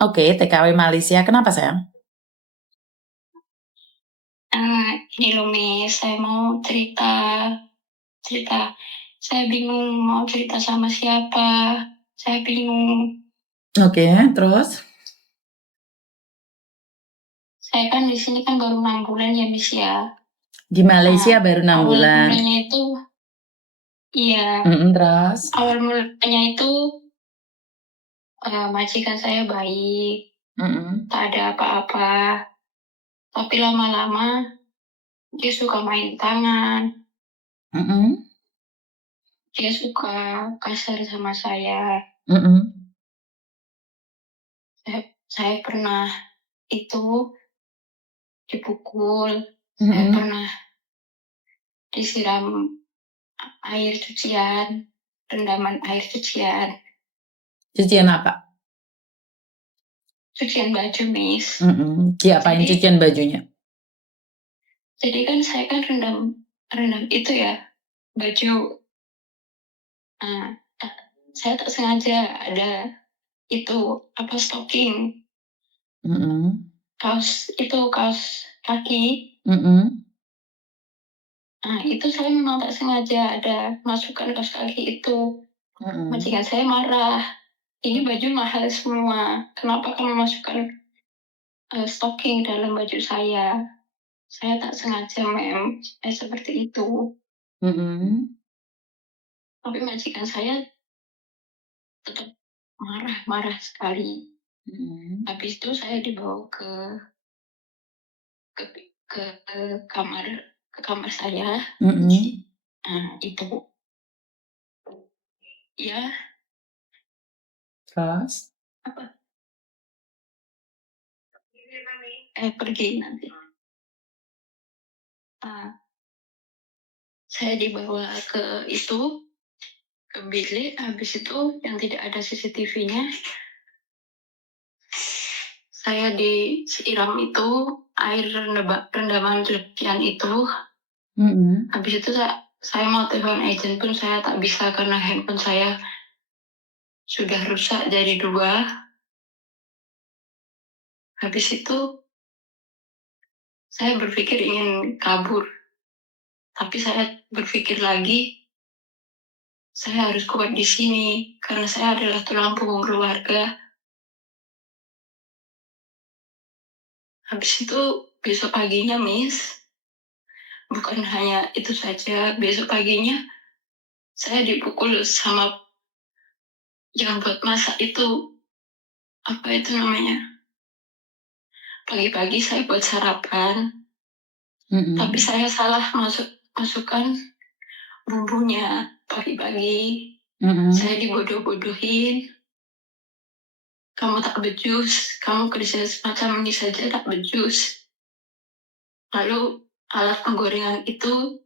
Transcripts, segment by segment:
Oke, TKW Malaysia. Kenapa, sayang? Ini loh, Miss, saya mau cerita. Saya bingung mau cerita sama siapa. Saya bingung. Oke, terus? Saya kan di sini kan baru 6 bulan ya, Miss ya. Di Malaysia baru 6 awal bulan. mulanya itu, iya, Terus? awal mulanya itu majikan saya baik, tak ada apa-apa. Tapi lama-lama dia suka main tangan, dia suka kasar sama saya. Saya pernah itu dipukul, saya pernah disiram air cucian, rendaman air cucian. Cucian apa? Cucian baju, Miss. Diapain cucian bajunya? Jadi kan saya kan rendam itu ya, baju. Saya tak sengaja ada itu stocking, kaos kaki. Itu saya memang tak sengaja ada masukkan kaos kaki itu. Majikan saya marah. Ini baju mahal semua. Kenapa kamu masukkan stocking dalam baju saya? Saya tak sengaja, mem. Seperti itu. Tapi majikan saya tetap marah sekali. Habis itu saya dibawa ke kamar saya. Itu ya. Terus? Apa? Pergi nanti. Saya dibawa ke bilik. Habis itu yang tidak ada CCTV-nya, saya disiram itu air rendaman cucian itu. Habis itu saya mau telepon agent pun saya tak bisa karena handphone saya sudah rusak jadi 2. Habis itu saya berpikir ingin kabur. Tapi saya berpikir lagi, saya harus kuat di sini karena saya adalah tulang punggung keluarga. Habis itu besok paginya, Miss, bukan hanya itu saja, besok paginya saya dipukul sama yang buat masak itu. Apa itu namanya? Pagi-pagi saya buat sarapan, tapi saya salah masukkan bumbunya pagi-pagi. Saya dibodoh-bodohin. Kamu tak becus, kamu kerja semacam ini saja tak becus. Lalu alat penggorengan itu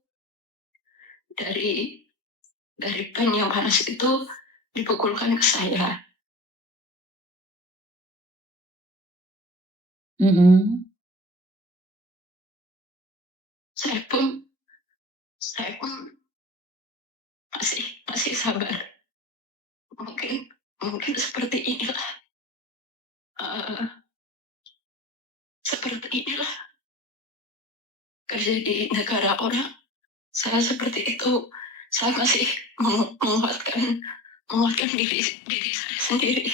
dari pan yang panas itu dipukulkan ke saya. Saya pun masih sabar. Mungkin seperti inilah. Seperti inilah kerja di negara orang. Saya seperti itu. Saya masih menguatkan diri saya sendiri.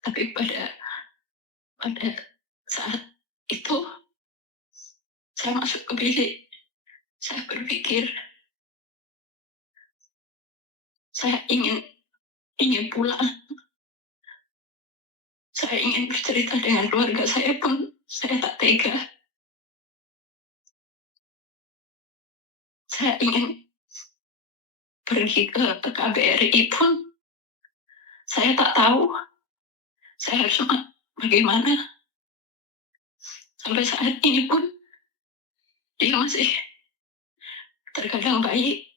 Tapi pada saat itu saya masuk ke bilik. Saya berpikir saya ingin pulang. Saya ingin bercerita dengan keluarga saya pun saya tak tega. Saya ingin pergi ke KBRI pun saya tak tahu saya harus bagaimana. Sampai saat ini pun dia masih terkadang baik,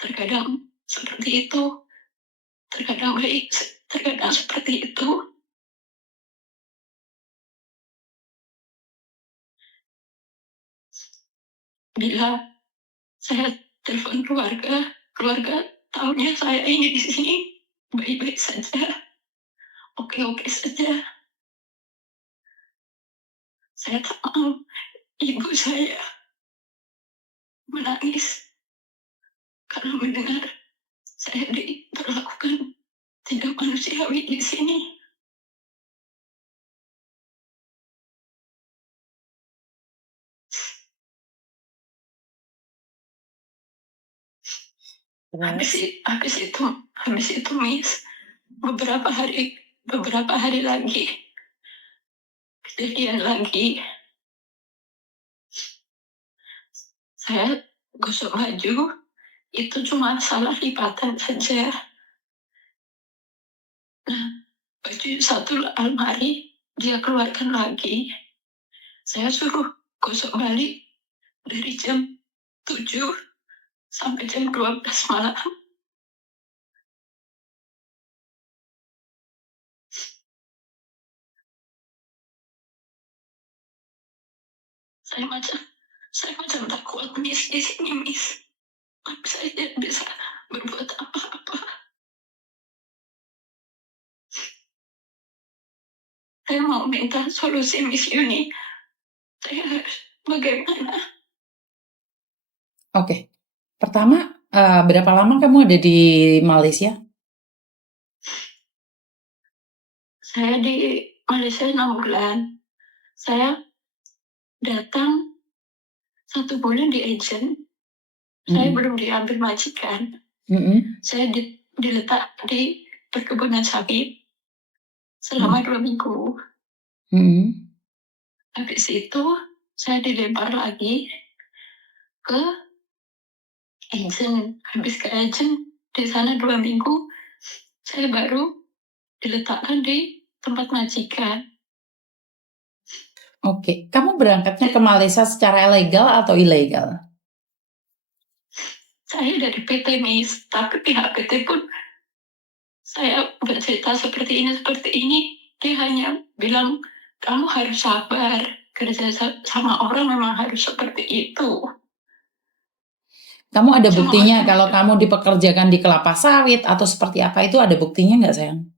terkadang seperti itu, terkadang baik, terkadang seperti itu. Bila saya telepon keluarga Taunya saya ini di sini baik-baik saja, oke-oke saja. Saya tak mau ibu saya menangis karena mendengar saya diperlakukan tidak manusiawi di sini. Habis Terus? habis itu Miss, beberapa hari lagi, kejadian lagi, saya gosok baju, itu cuma salah lipatan saja. Nah, baju satu almari dia keluarkan lagi. Saya suruh gosok balik dari jam 7 sampai jam 12 malam. Saya macam tak kuat Miss di sini Miss. Saya tidak bisa berbuat apa-apa. Saya mau minta solusi Miss Yuni. Saya harus bagaimana? Oke. Pertama, berapa lama kamu ada di Malaysia? Saya di Malaysia 6 bulan. Saya datang 1 bulan di agent. Saya belum diambil majikan. Saya diletak di perkebunan sawit selama 2 minggu. Habis itu saya dilempar lagi ke agent. Habis ke agent di sana 2 minggu, saya baru diletakkan di tempat majikan. Oke, kamu berangkatnya ke Malaysia secara legal atau ilegal? Saya dari PT Miss, tapi pihak PT pun saya bercerita seperti ini, dia hanya bilang kamu harus sabar, kerja sama orang memang harus seperti itu. Kamu ada Cuma buktinya macam- kalau kamu dipekerjakan di kelapa sawit atau seperti apa, itu ada buktinya nggak sayang?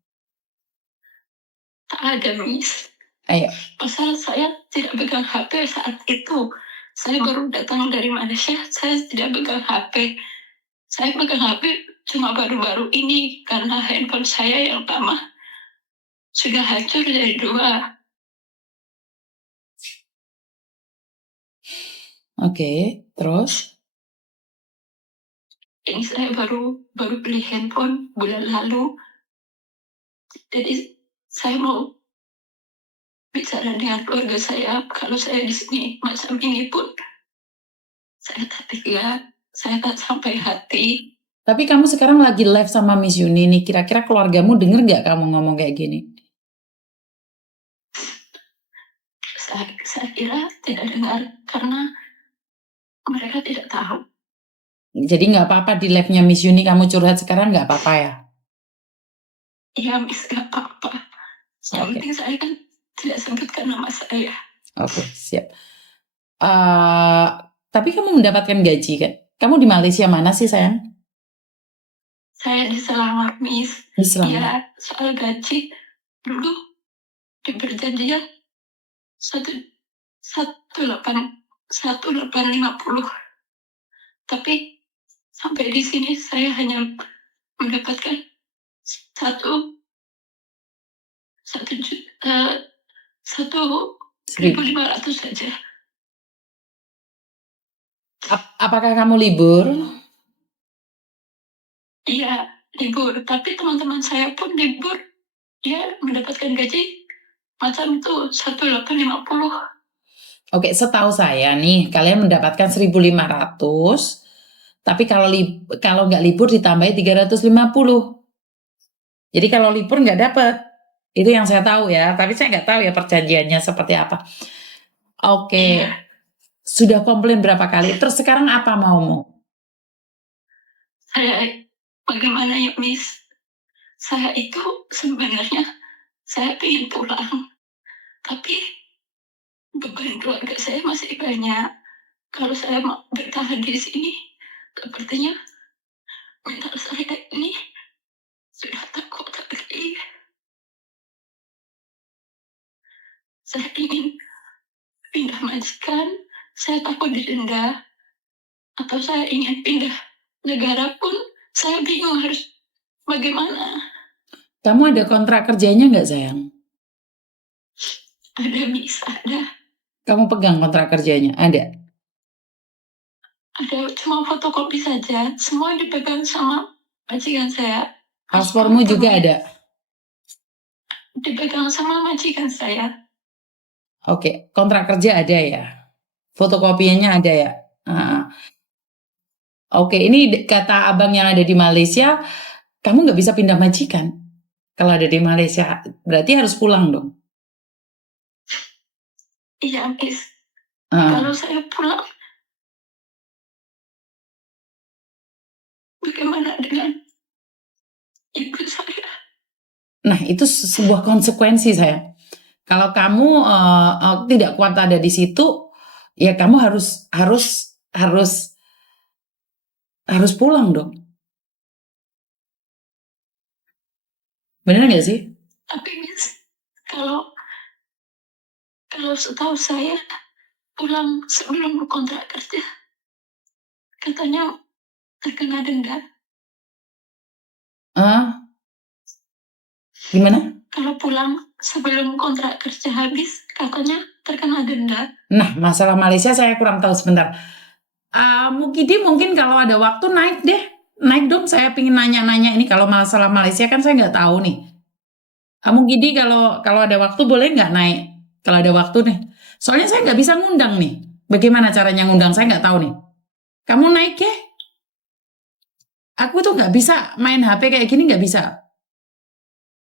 Tak ada Miss. Ayo. Pasal saya tidak pegang HP saat itu. Saya baru datang dari Malaysia, saya tidak pegang HP. Saya pegang HP cuma baru-baru ini karena handphone saya yang lama sudah hancur dari 2. Oke, terus? Ini saya baru beli handphone bulan lalu. Jadi saya mau bicara dengan keluarga saya kalau saya di sini macam ini pun saya tak tega, saya tak sampai hati. Tapi kamu sekarang lagi live sama Miss Yuni nih, kira-kira keluargamu denger nggak kamu ngomong kayak gini? Saya kira tidak dengar karena mereka tidak tahu. Jadi nggak apa-apa di live-nya Miss Yuni kamu curhat sekarang, nggak apa-apa ya? Iya Miss, gak apa-apa. Yang Oke. penting saya kan tidak sebutkan nama saya. Oke, siap. Tapi kamu mendapatkan gaji kan? Kamu di Malaysia mana sih sayang? Saya di Selangor Miss. Di Selangor. Ya soal gaji dulu di perjanjian 1850. Tapi sampai di sini saya hanya mendapatkan 1.500 saja. Apakah kamu libur? Iya, libur. Tapi teman-teman saya pun libur. Dia mendapatkan gaji macam itu 1.850. Oke, setahu saya nih kalian mendapatkan 1.500, tapi kalau nggak libur ditambahi 350. Jadi kalau libur nggak dapat. Itu yang saya tahu ya, tapi saya nggak tahu ya perjanjiannya seperti apa. Oke, Iya. sudah komplain berapa kali? Terus sekarang apa maumu? Saya bagaimana ya Miss? Saya itu sebenarnya saya ingin pulang, tapi beban keluarga saya masih banyak. Kalau saya mau bertahan di sini, sepertinya mental saya ini sudah takut lagi. Saya ingin pindah majikan, saya takut didenda, atau saya ingin pindah negara pun saya bingung harus bagaimana. Kamu ada kontrak kerjanya nggak, sayang? Ada, bisa ada. Kamu pegang kontrak kerjanya? Ada? Ada, cuma fotokopi saja. Semua dipegang sama majikan saya. Paspormu juga ada? Dipegang sama majikan saya. Oke, kontrak kerja ada ya? Fotokopiannya ada ya? Oke, ini kata abang yang ada di Malaysia, kamu nggak bisa pindah majikan. Kalau ada di Malaysia, berarti harus pulang dong. Iya, Miss. Kalau saya pulang, bagaimana dengan ibu saya? Nah, itu sebuah konsekuensi, saya. Kalau kamu tidak kuat ada di situ, ya kamu harus pulang dong. Bener nggak sih? Tapi Miss, kalau setahu saya pulang sebelum kontrak kerja, katanya terkena denda. Gimana? Kalau pulang sebelum kontrak kerja habis, katanya terkena denda. Nah, masalah Malaysia saya kurang tahu, sebentar. Mukidi mungkin kalau ada waktu naik deh. Naik dong, saya pingin nanya-nanya ini. Kalau masalah Malaysia kan saya nggak tahu nih. Mukidi kalau ada waktu boleh nggak naik? Kalau ada waktu nih. Soalnya saya nggak bisa ngundang nih. Bagaimana caranya ngundang? Saya nggak tahu nih. Kamu naik ya? Aku tuh nggak bisa main HP kayak gini, nggak bisa.